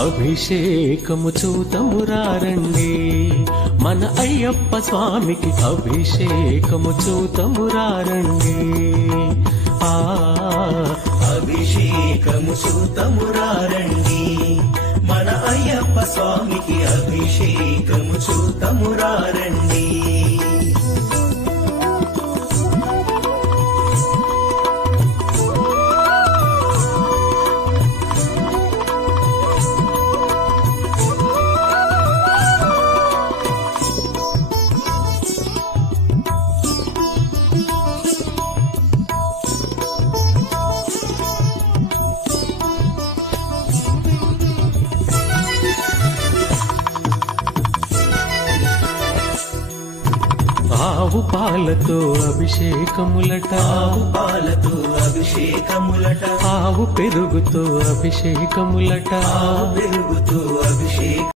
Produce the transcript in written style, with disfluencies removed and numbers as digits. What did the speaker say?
అభిషేకము చూతము రండి, మన అయ్యప్ప స్వామికి అభిషేకము చూతము రండి. అభిషేకము చూతము రండి, మన అయ్యప్ప స్వామికి అభిషేకము చూతము రండి. ఆవు పాలతో అభిషేకములట, ఆవు పాలతో అభిషేకములట, ఆవు పెరుగుతో అభిషేకములట, ఆవు పెరుగుతో